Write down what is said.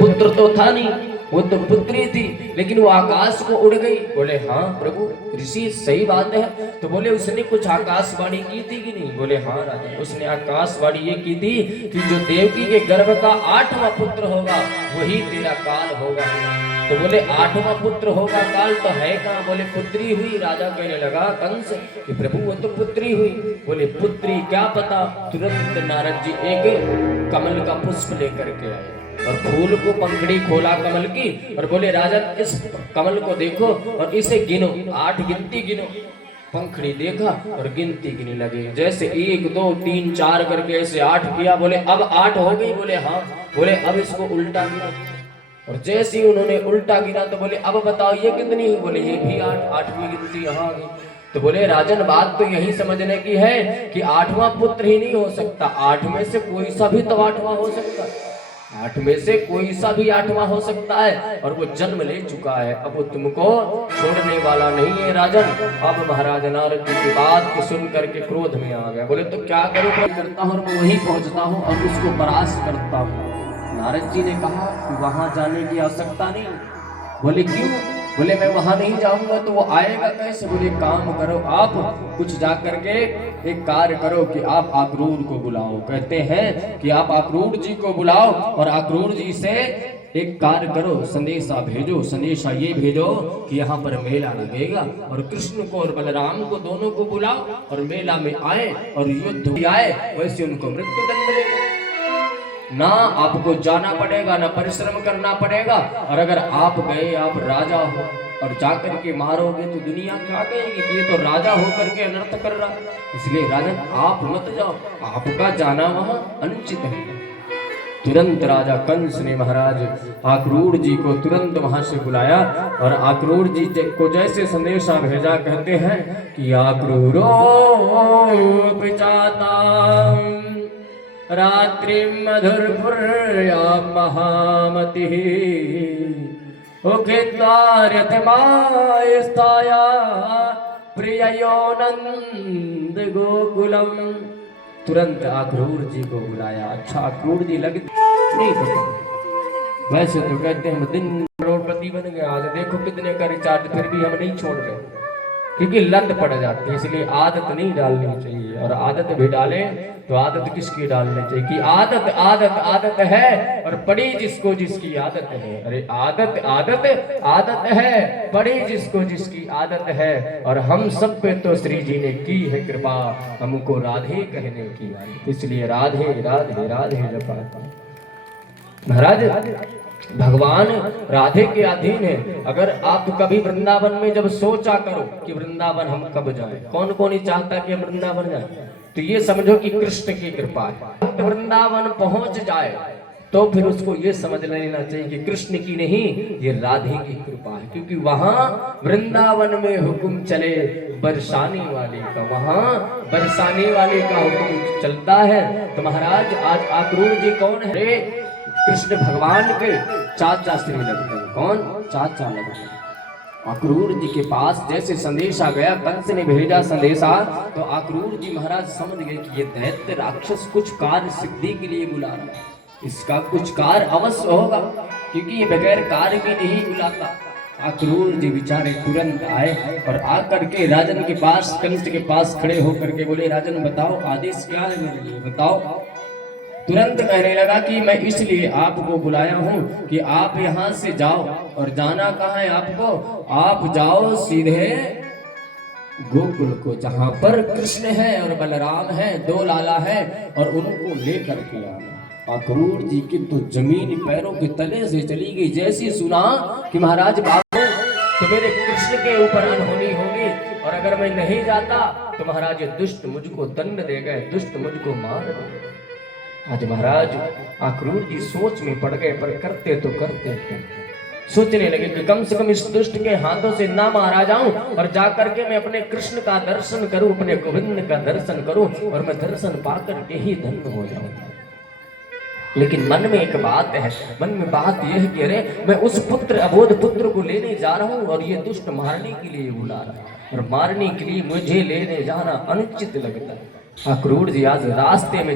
पुत्र तो था नहीं, वो तो पुत्री थी, लेकिन वो आकाश को उड़ गई। बोले हाँ प्रभु ऋषि सही बात है। तो बोले उसने कुछ आकाशवाणी की थी कि नहीं? बोले हाँ राजा, उसने आकाशवाणी ये की थी कि जो देवकी के गर्भ का 8वां पुत्र होगा वही तेरा काल होगा। तो बोले 8वां पुत्र होगा, काल तो है कहाँ? बोले पुत्री हुई। राजा कहने लगा कंस कि प्रभु वो तो पुत्री हुई। बोले पुत्री क्या पता। तुरंत नारद जी एक कमल का पुष्प लेकर के आए और फूल को पंखड़ी खोला कमल की और बोले राजन इस कमल को देखो और इसे गिनो, 8 गिनती गिनो। पंखड़ी देखा और गिनती गिने लगे, जैसे 1 2 3 4 करके ऐसे 8 किया। बोले अब 8 हो गई? बोले हाँ। बोले अब इसको उल्टा गिना, और जैसे ही उन्होंने उल्टा गिना तो बोले अब बताओ ये कितनी? बोले ये भी 8, 8वीं गिनती यहाँ आ गई। तो बोले राजन बात तो यही समझने की है कि 8वां पुत्र ही नहीं हो सकता, 8 में से कोई सा भी तो 8वां हो सकता है, 8 में से कोई सा भी 8वां हो सकता है, और वो जन्म ले चुका है, अब वो तुमको छोड़ने वाला नहीं है राजन। अब महाराज नारद जी की बात को सुन करके क्रोध में आ गया। बोले तो क्या करूं? करता हूं और मैं वहीं पहुंचता हूं और उसको परास्त करता हूं। नारद जी ने कहा कि वहां जाने की आवश्यकता नहीं। बोले क्यों? बोले मैं वहां नहीं जाऊंगा तो वो आएगा कैसे? बोले काम करो आप कुछ जा करके एक कार्य करो कि आप आक्रूर को बुलाओ। कहते हैं कि आप आक्रूर जी को बुलाओ और आक्रूर जी से एक कार्य करो, संदेशा भेजो। संदेशा ये भेजो कि यहाँ पर मेला लगेगा और कृष्ण को और बलराम को दोनों को बुलाओ और मेला में आए और युद्ध आए, वैसे उनको मृत्यु दंड मिलेगा। ना आपको जाना पड़ेगा ना परिश्रम करना पड़ेगा, और अगर आप गए, आप राजा हो और जाकर के मारोगे तो दुनिया क्या कहेगी कि ये तो राजा होकर के अनर्थ कर रहा। इसलिए राजन आप मत जाओ, आपका जाना वहां अनुचित है। तुरंत राजा कंस ने महाराज आक्रूर जी को तुरंत वहां से बुलाया और आक्रूर जी को जैसे संदेशा भेजा, कहते हैं कि आक्रूरो पिचाता रात्रि मधुरपुर्या महामति स्थाया प्रियो नंद गोकुलम। तुरंत आक्रूर जी को बुलाया। अच्छा आक्रूर जी लग नहीं पता, वैसे तो कहते हैं हम दिन करोड़पति बन गए, आज देखो कितने का रिचार्ज, फिर भी हम नहीं छोड़ रहे क्योंकि लत पड़ जाती है। इसलिए आदत नहीं डालनी चाहिए, और आदत भी डाले तो आदत किसकी डालनी चाहिए कि आदत आदत आदत है और पड़ी जिसको जिसकी आदत है। अरे आदत आदत आदत है, पड़ी जिसको जिसकी आदत है, और हम सब पे तो श्री जी ने की है कृपा, हमको राधे कहने की, इसलिए राधे राधे राधे जपा। महाराज भगवान राधे के अधीन है। अगर आप कभी वृंदावन में जब सोचा करो कि वृंदावन हम कब जाएं, कौन कौन ही चाहता कि हम वृंदावन जाएं, तो ये समझो कि कृष्ण की कृपा है। वृंदावन पहुंच जाए तो फिर उसको ये समझ लेना चाहिए कि कृष्ण की नहीं, ये राधे की कृपा है, क्योंकि वहां वृंदावन में हुक्म चले बरसाने वाले का, वहां बरसाने वाले का हुक्म चलता है। तो महाराज आज आक्रूर जी कौन है? कृष्ण भगवान के चाचा श्री लगते हैं। कौन? चाचा लगते हैं। आक्रूर जी के पास जैसे संदेशा गया, कंस ने भेजा संदेशा, तो आक्रूर जी महाराज समझ गए कि ये दैत्य राक्षस कुछ कार्य सिद्धि के लिए बुला रहा है, इसका कुछ कार्य अवश्य होगा, क्योंकि ये बगैर कार्य के नहीं बुलाता। आक्रूर जी बेचारे तुरंत आए और आकर के राजन के पास, कंस के पास खड़े होकर के बोले राजन बताओ आदेश क्या है मेरे लिए, बताओ। तुरंत कहने लगा कि मैं इसलिए आपको बुलाया हूं कि आप यहां से जाओ, और जाना कहां है आपको? आप जाओ सीधे गोकुल को, जहां पर कृष्ण है और बलराम है, 2 लाला है, और उनको लेकर के आना। आक्रूर जी की तो जमीन पैरों के तले से चली गई। जैसी सुना कि महाराज बाबू तो मेरे कृष्ण के ऊपर अनहोनी होगी, और अगर मैं नहीं जाता तो महाराज दुष्ट मुझको दंड दे गए, दुष्ट मुझको मार देंगे। आज महाराज आक्रूर जी सोच में पड़ गए, पर करते तो करते थे। सोचने लगे कि कम से कम इस दुष्ट के हाथों से ना मारा जाऊं, और जाकर के मैं अपने कृष्ण का दर्शन करूं, अपने गोविंद का दर्शन करूं, और मैं दर्शन पाकर के ही धन्य हो जाऊं। लेकिन मन में एक बात है, मन में बात यह है कि अरे मैं उस पुत्र अबोध पुत्र को लेने जा रहा हूं और ये दुष्ट मारने के लिए बुला रहा है, और मारने के लिए मुझे लेने जाना अनुचित लगता है। आक्रूर जी आज रास्ते में